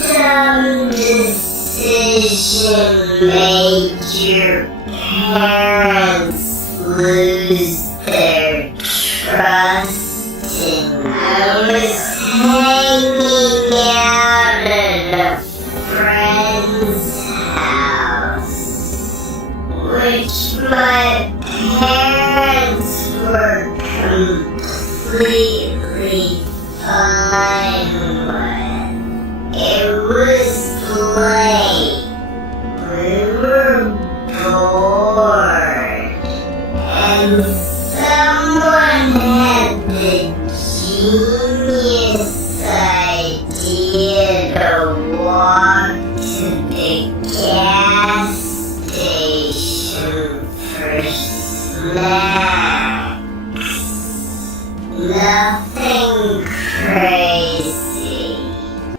dumb decision made your parents lose their trust in you? I was hanging out at a friend's house, which my parents were completely fine with. It was late. We were bored. And someone had the genius idea to walk to the gas station for snacks.